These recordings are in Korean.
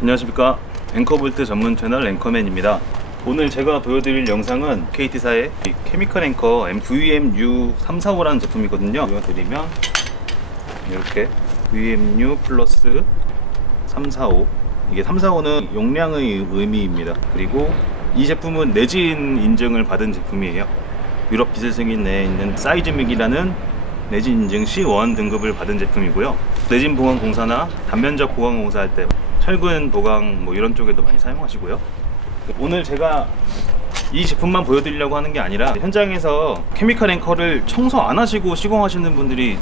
안녕하십니까. 앵커볼트 전문 채널 앵커맨입니다. 오늘 제가 보여드릴 영상은 KT사의 이 케미컬 앵커 VMU345라는 제품이거든요. 보여드리면 이렇게 VMU 플러스 345 이게 345는 용량의 의미입니다. 그리고 이 제품은 내진 인증을 받은 제품이에요. 유럽 승인 내에 있는 사이즈믹이라는 내진 인증 C1 등급을 받은 제품이고요. 내진 보강 공사나 단면적 보강 공사 할 때 철근 보강 뭐 이런 쪽에도 많이 사용하시고요. 오늘 제가 이 제품만 보여드리려고 하는 게 아니라 현장에서 케미컬 앵커를 청소 안 하시고 시공하시는 분들이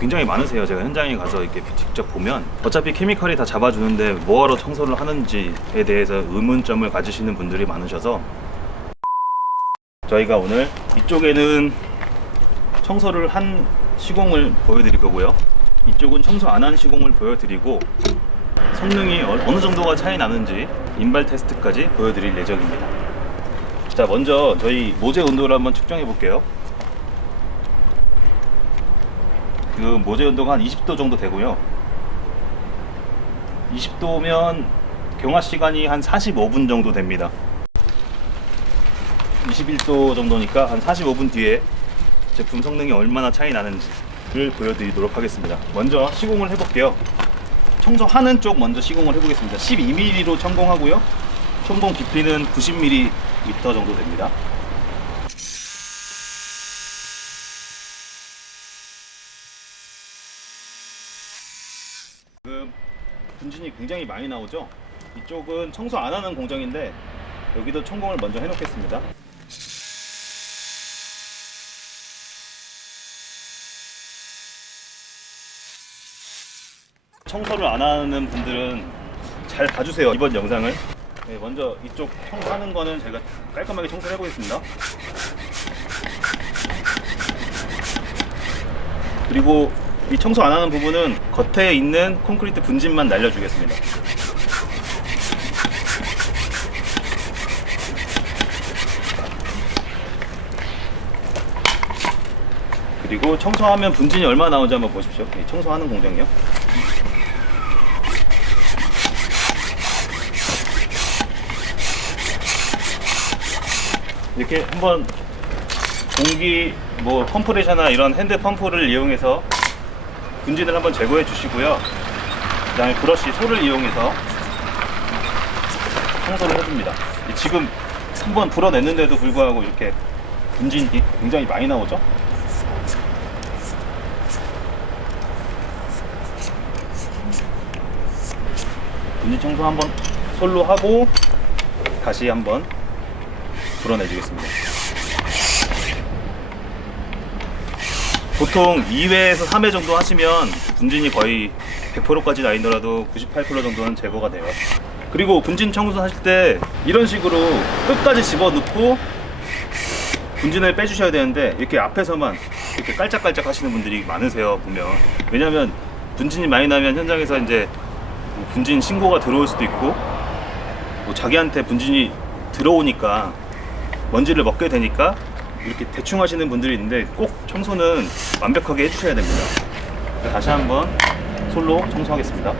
굉장히 많으세요. 제가 현장에 가서 이렇게 직접 보면 어차피 케미컬이 다 잡아주는데 뭐하러 청소를 하는지에 대해서 의문점을 가지시는 분들이 많으셔서 저희가 오늘 이쪽에는 청소를 한 시공을 보여드릴 거고요. 이쪽은 청소 안 한 시공을 보여드리고 성능이 어- 어느 정도가 차이 나는지 인발 테스트까지 보여드릴 예정입니다. 자, 먼저 저희 모재 온도를 한번 측정해 볼게요. 그 모재 온도가 한 20도 정도 되고요. 20도면 경화 시간이 한 45분 정도 됩니다. 21도 정도니까 한 45분 뒤에 제품 성능이 얼마나 차이 나는지를 보여드리도록 하겠습니다. 먼저 시공을 해볼게요. 청소하는 쪽 먼저 시공을 해보겠습니다. 12mm로 천공하고요. 천공 깊이는 90mm 정도 됩니다. 지금 분진이 굉장히 많이 나오죠? 이쪽은 청소 안 하는 공정인데 여기도 천공을 먼저 해놓겠습니다. 청소를 안 하는 분들은 잘 봐주세요. 이번 영상을. 네, 먼저 이쪽 청소하는 거는 제가 깔끔하게 청소를 해보겠습니다. 그리고 이 청소 안 하는 부분은 겉에 있는 콘크리트 분진만 날려주겠습니다. 그리고 청소하면 분진이 얼마 나오는지 한번 보십시오. 네, 청소하는 공정이요 이렇게 한번 공기 뭐 컴프레셔나 이런 핸드 펌프를 이용해서 분진을 한번 제거해 주시고요. 그다음에 브러쉬 솔을 이용해서 청소를 해줍니다. 지금 한번 불어냈는데도 불구하고 이렇게 분진이 굉장히 많이 나오죠. 분진 청소 한번 솔로 하고 다시 한번 불어내주겠습니다. 보통 2회에서 3회 정도 하시면 분진이 거의 100%까지 아니더라도 98% 정도는 제거가 돼요. 그리고 분진 청소 하실 때 이런 식으로 끝까지 집어넣고 분진을 빼주셔야 되는데 이렇게 앞에서만 이렇게 깔짝깔짝 하시는 분들이 많으세요 보면 왜냐면 분진이 많이 나면 현장에서 이제 뭐 분진 신고가 들어올 수도 있고 뭐 자기한테 분진이 들어오니까 먼지를 먹게 되니까 이렇게 대충 하시는 분들이 있는데 꼭 청소는 완벽하게 해주셔야 됩니다. 다시 한번 솔로 청소하겠습니다.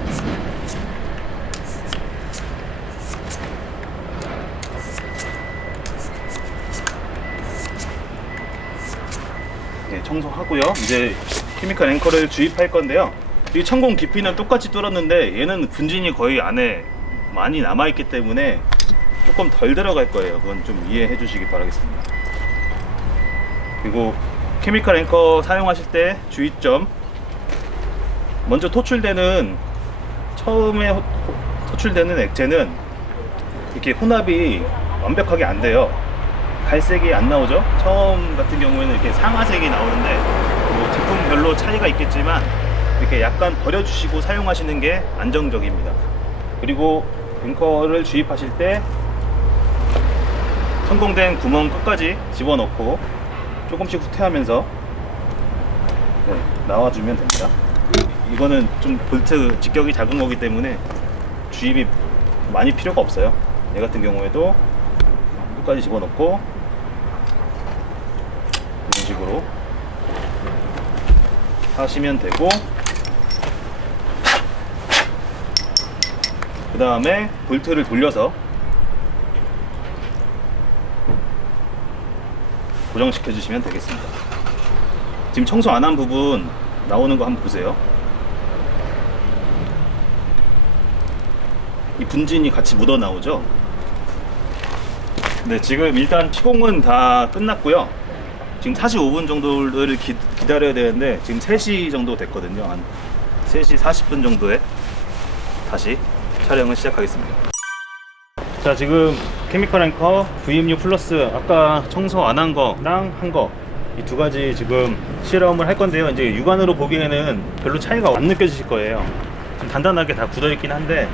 네, 청소하고요. 이제 케미컬 앵커를 주입할 건데요. 이 천공 깊이는 똑같이 뚫었는데 얘는 분진이 거의 안에 많이 남아있기 때문에 조금 덜 들어갈 거예요. 그건 좀 이해해 주시기 바라겠습니다. 그리고 케미컬 앵커 사용하실 때 주의점 먼저 토출되는 처음에 호- 호- 토출되는 액체는 이렇게 혼합이 완벽하게 안 돼요. 갈색이 안 나오죠? 처음 같은 경우에는 이렇게 상아색이 나오는데 뭐 제품별로 차이가 있겠지만 이렇게 약간 버려주시고 사용하시는 게 안정적입니다. 그리고 앵커를 주입하실 때 성공된 구멍 끝까지 집어넣고 조금씩 후퇴하면서 네, 나와주면 됩니다. 이거는 좀 볼트 직격이 작은 거기 때문에 주입이 많이 필요가 없어요. 얘 같은 경우에도 끝까지 집어넣고 이런 식으로 하시면 되고 그 다음에 볼트를 돌려서 고정시켜 주시면 되겠습니다. 지금 청소 안 한 부분 나오는 거 한번 보세요. 이 분진이 같이 묻어 나오죠? 네, 지금 일단 시공은 다 끝났고요. 지금 45분 정도를 기, 기다려야 되는데 지금 3시 정도 됐거든요. 한 3시 40분 정도에 다시 촬영을 시작하겠습니다. 자, 지금 케미컬 앵커 VM6 플러스 아까 청소 안 한 거랑 한 거 이 두 가지 지금 실험을 할 건데요. 이제 육안으로 보기에는 별로 차이가 안 느껴지실 거예요. 좀 단단하게 다 굳어 있긴 한데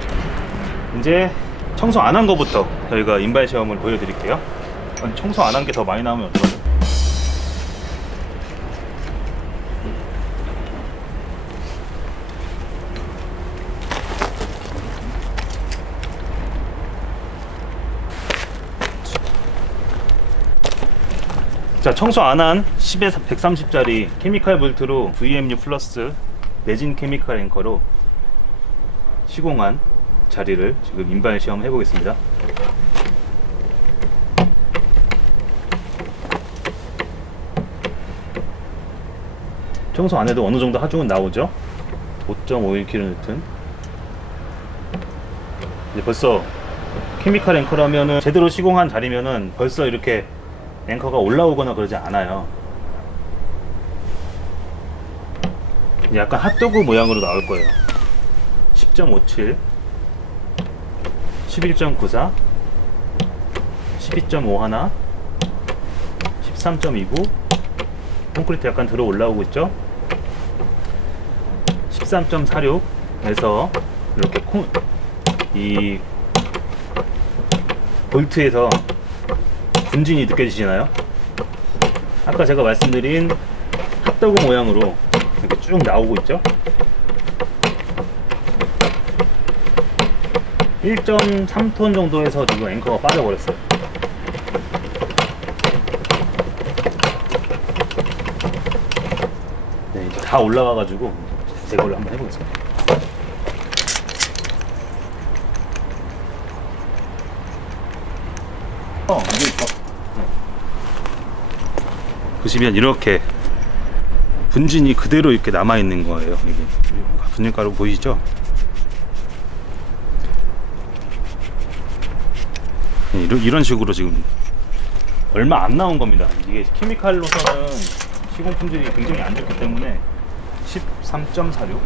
이제 청소 안 한 거부터 저희가 인발 시험을 보여드릴게요. 청소 안 한 게 더 많이 나오면 어떡하죠? 자 청소 안 한 10에 130짜리 케미칼 볼트로 VM6 플러스 매진 케미칼 앵커로 시공한 자리를 지금 인발 시험 해 보겠습니다. 청소 안 해도 어느 정도 하중은 나오죠? 5.51kN. 이제 벌써 케미칼 앵커라면은 제대로 시공한 자리면은 벌써 이렇게 앵커가 올라오거나 그러지 않아요. 약간 핫도그 모양으로 나올 거예요. 10.57, 11.94, 12.51, 13.29, 콘크리트 약간 들어 올라오고 있죠? 13.46에서 이렇게 콩, 이 볼트에서 분진이 느껴지시나요? 아까 제가 말씀드린 핫도그 모양으로 이렇게 쭉 나오고 있죠? 1.3톤 정도에서 지금 앵커가 빠져버렸어요. 네, 이제 다 올라와가지고 제거를 한번 해보겠습니다. 어, 이게 더. 보시면 이렇게 분진이 그대로 이렇게 남아 있는 거예요. 이게 분진가루 보이시죠? 네, 이런, 이런 식으로 지금 얼마 안 나온 겁니다. 이게 케미칼로서는 시공 품질이 굉장히 안 좋기 때문에 13.46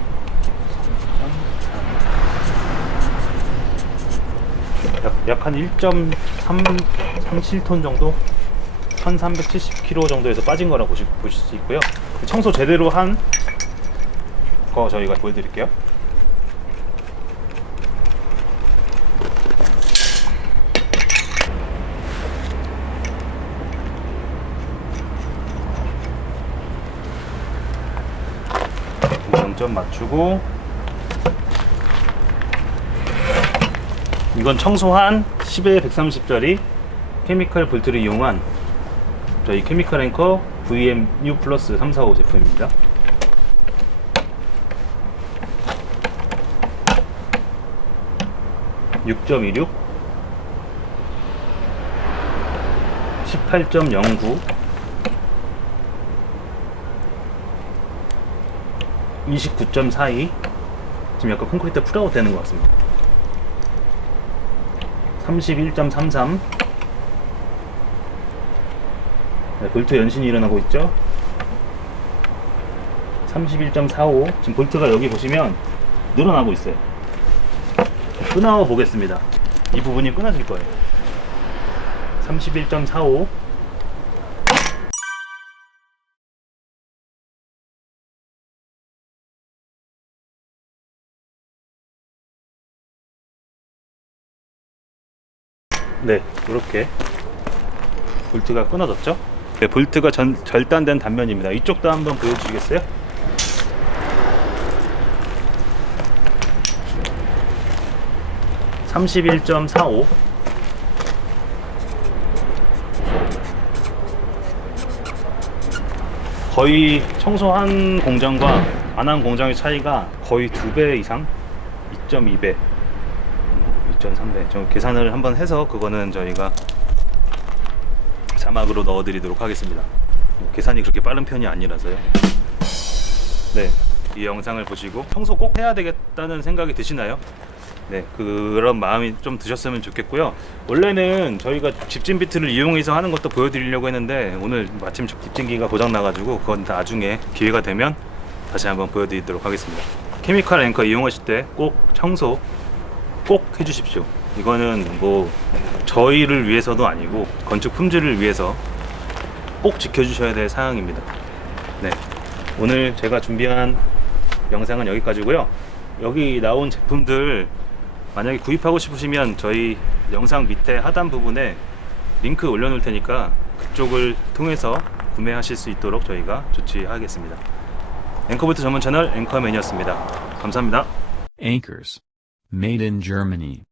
약 한 1.37톤 정도 1370kg 정도에서 빠진 거라 보시, 보실 수 있고요. 청소 제대로 한 거 저희가 보여드릴게요. 정점 맞추고 이건 청소한 10에 130짜리 케미칼 볼트를 이용한 저희 케미칼 앵커 VM6 플러스 345 제품입니다. (6.26) 18.09 29.42 지금 약간 콘크리트 풀아웃 되는 것 같습니다. 31.33 네, 볼트 연신이 일어나고 있죠? 31.45 지금 볼트가 여기 보시면 늘어나고 있어요. 끊어 보겠습니다. 이 부분이 끊어질 거예요. 31.45 네, 이렇게 볼트가 끊어졌죠? 네, 볼트가 전, 절단된 단면입니다. 이쪽도 한번 보여주시겠어요? (31.45) 거의 청소한 공장과 안 한 공장의 차이가 거의 두 배 이상 2.2배 6,300. 좀 계산을 한번 해서 그거는 저희가 자막으로 넣어드리도록 하겠습니다. 계산이 그렇게 빠른 편이 아니라서요. 네, 이 영상을 보시고 청소 꼭 해야 되겠다는 생각이 드시나요? 네, 그런 마음이 좀 드셨으면 좋겠고요. 원래는 저희가 집진 비트를 이용해서 하는 것도 보여드리려고 했는데 오늘 마침 집진기가 고장 나가지고 그건 나중에 기회가 되면 다시 한번 보여드리도록 하겠습니다. 케미컬 앵커 이용하실 때 꼭 청소 꼭 해주십시오. 이거는 뭐 저희를 위해서도 아니고 건축 품질을 위해서 꼭 지켜주셔야 될 사항입니다. 네, 오늘 제가 준비한 영상은 여기까지고요. 여기 나온 제품들 만약에 구입하고 싶으시면 저희 영상 밑에 하단 부분에 링크 올려놓을 테니까 그쪽을 통해서 구매하실 수 있도록 저희가 조치하겠습니다. 앵커볼트 전문 채널 앵커맨이었습니다. 감사합니다. Anchors. Made in Germany.